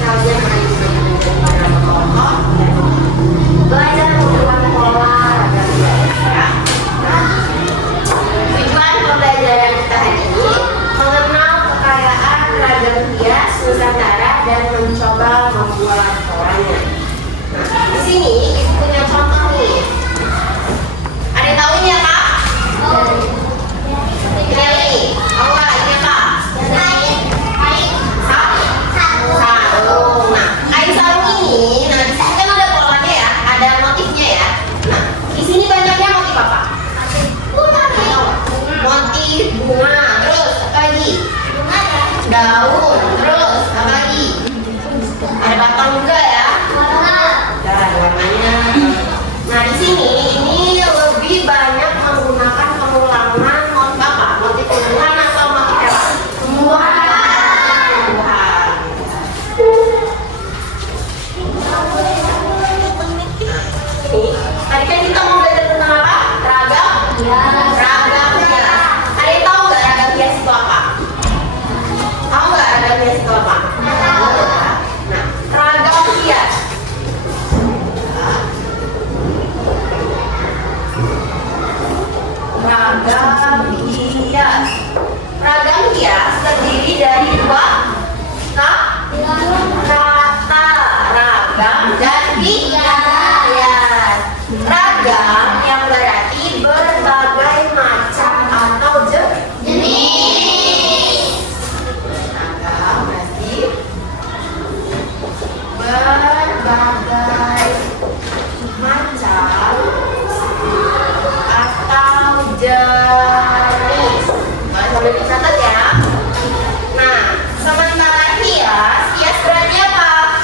kalian main beberapa kelompok dan belajar menggunakan pola ragam hias ya. Nah, tujuan pembelajaran kita hari ini mengenal kekayaan ragam hias Nusantara dan mencoba membuat polanya. Nah, di sini ibu punya contoh nih. Ada yang tahu ini ya Kak? Ini tahu nggak ini Kak? Sarung. Nah, kain sarung ini, nah di sini kan ada polanya ya, ada motifnya ya. Nah, di sini banyaknya motif apa? Motif bunga, terus apa lagi? Daun, terus apa lagi? Ada batang juga ya. Dan warnanya. Nah, di sini ini lebih banyak menggunakan pengulangan motif apa? Motif tumbuhan atau motif hewan? Tumbuhan. Tadi kan kita mau belajar tentang apa? Ragam hias. Ragam hias. Ada yang tahu nggak ragam hias itu apa? Tahu nggak ragam hias itu apa? Nah, ragam hias. Ragam hias. Ragam hias terdiri dari dua kata, ragam dan hias. Ragam yang berarti berbagai macam atau jenis. Ragam berarti berbagai macam atau jenis. Sambil dicatat ya. Nah, sementara hias berarti apa?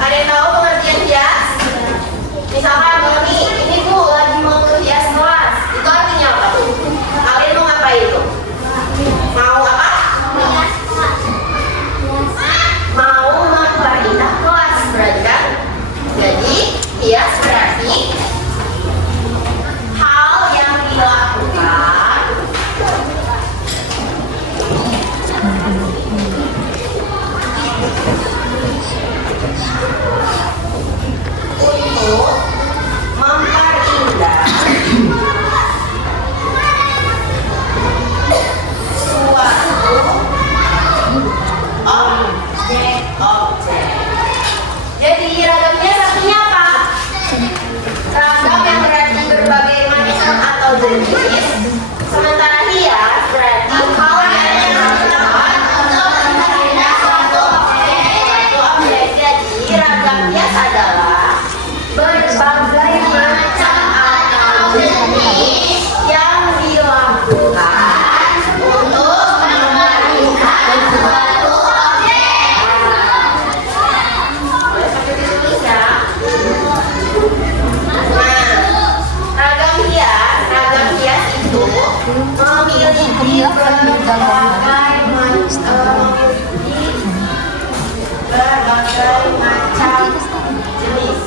Ada yang tahu pengertian hias? Misalkan ini Bu lagi mau ke hias kelas, itu artinya apa? Kalian mau ngapain tuh? Mau apa? Mau memperindah kelas, berarti kan? Jadi hias berarti hal yang dilakukan untuk memperindah suatu objek. Jadi ragamnya artinya apa? Ragam yang berarti berbagai macam atau jenis. Sementara hias berarti hal yang dilakukan untuk memperindah suatu objek. Jadi ragam hias adalah berbagai macam atau jenis yang dilakukan untuk memperindah suatu objek. Boleh sampai ditulis ya. Nah, ragam hias itu memiliki berbagai macam jenis.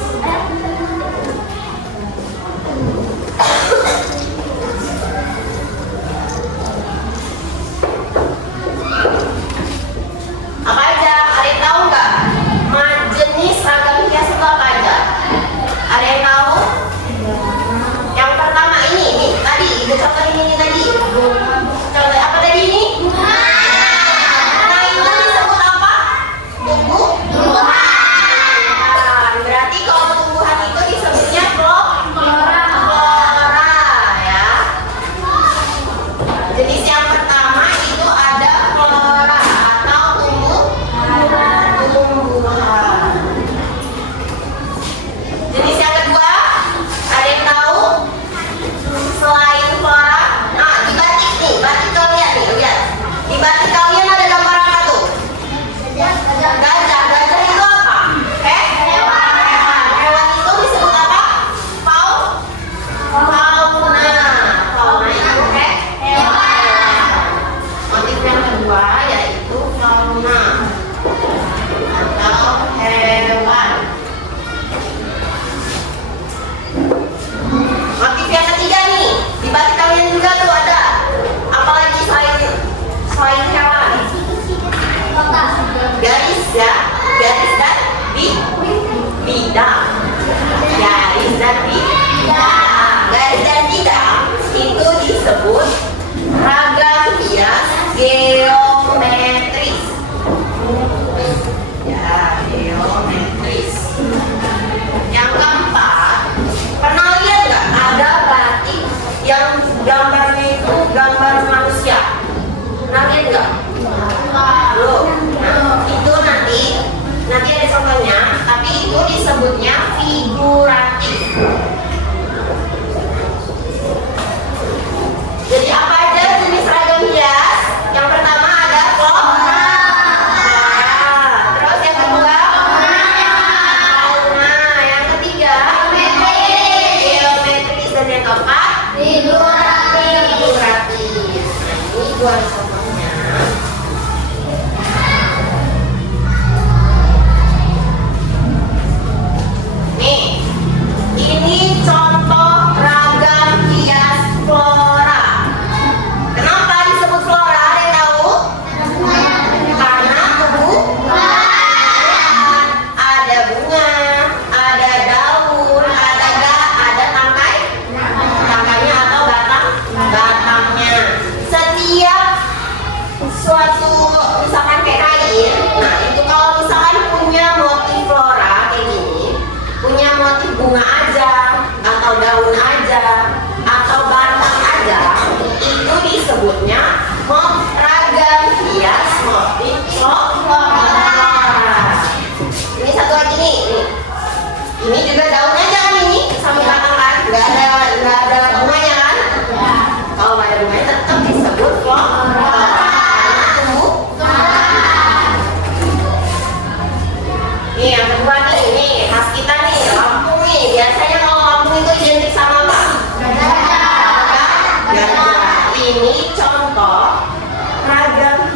Apa aja? Ada yang tahu nggak? Jenis ragam hias itu apa aja? Ada yang tahu? Yang pertama ini tadi, itu contoh ini tadi. Contoh apa tadi ini? Nah, itu disebut apa? Tumbuhan. Berarti kalau tumbuhan itu disebutnya flora ya. Jenis yang pertama itu ada flora atau tumbuhan. Jenis yang kedua, ada yang tahu? Selain flora, nah di batik nih, batik kalian nih, lihat. Di batik kalian ada gambar apa tuh? Gajah. Gajah itu apa? Hewan. Hewan itu disebut apa? Fauna. Fauna itu hewan. Motif yang kedua yaitu fauna atau hewan. Motif yang ketiga nih, di batik kalian juga tuh ada. Apalagi selain hewan? Garis ya.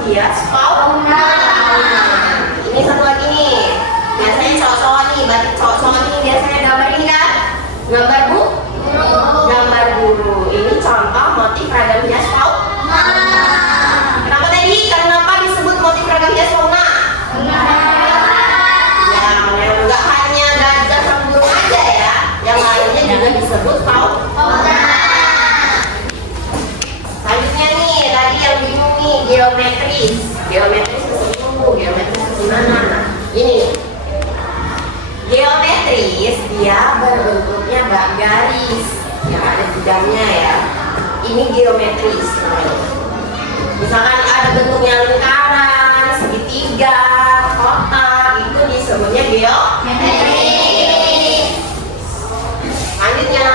hias fauna. Ini satu lagi nih. Biasanya cowok-cowok nih, batik cowok-cowok nih biasanya gambar ini kan? Gambar gambar guru. Ini contoh motif ragam hias fauna. Kenapa tadi? Kenapa disebut motif ragam hias fauna? Ya, nggak hanya gajah sama burung aja ya, yang lainnya juga disebut fauna. Selanjutnya nih, tadi yang bingung nih, geometris. Geometris gimana? Nah, ini geometris dia berbentuknya garis yang ada bidangnya ya. Ini geometris. Misalkan ada bentuknya lingkaran, segitiga, kotak, itu disebutnya geometris. Selanjutnya,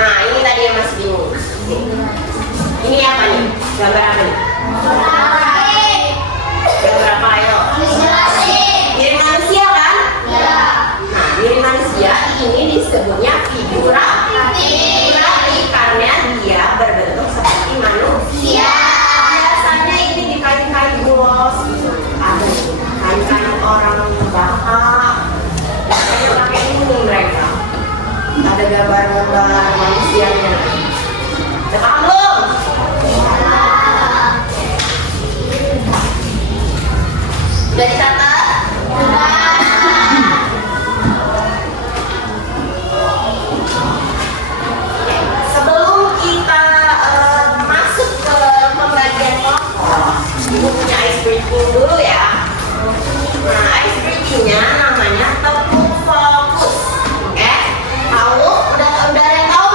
nah ini tadi yang masih bingung. Ini apa nih? Gambar apa nih? Gambar apa ayo? Mirip manusia kan? Nah, mirip manusia ini disebutnya figuratif karena dia berbentuk seperti manusia. Biasanya ini di kain-kain ulos, ada kain-kain orang Batak. Biasanya pakai ini mereka. Ada gambar-gambar manusianya. Paham belum? Sudah dicatat? Sebelum kita masuk ke pembagian kelompok, ibu punya ice breaking dulu ya. Nah, ice breakingnya namanya tepuk fokus. Tahu? Udah ada yang tahu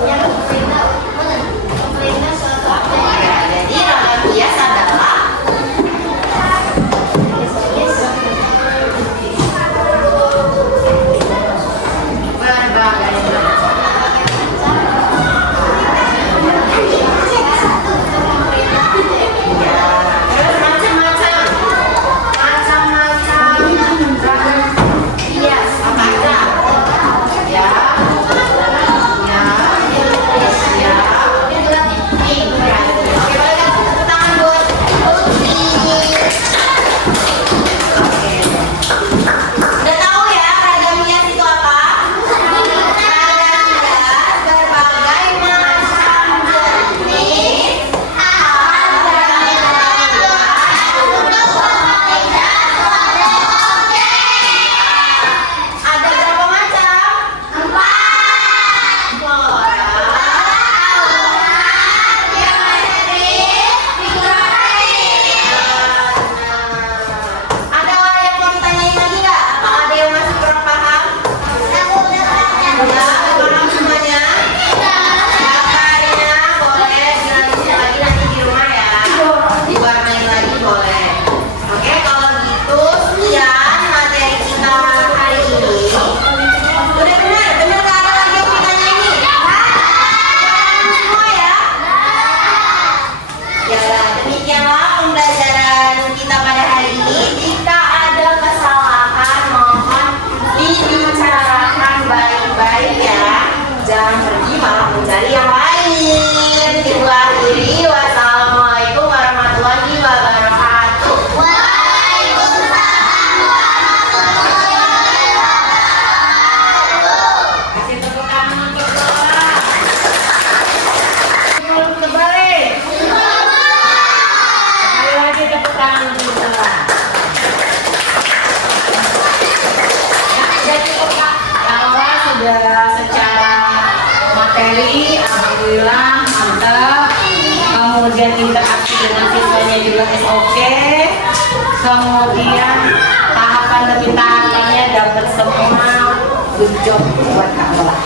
Jadi ragam hias adalah jangan pergi malah mencari yang lain. Kita akhiri. Wassalamualaikum warahmatullahi wabarakatuh. Waalaikumsalam warahmatullahi wabarakatuh. Kasih tepuk tangan untuk Lola. Kembali. Sekali lagi tepuk tangan untuk Lola. Ya, cukup Kak. Lola sudah secara materi, alhamdulillah mantap. Kemudian interaksi dengan siswanya juga oke. Kemudian tahapan demi tahapannya dapat semua. Good job buat Kak Lola.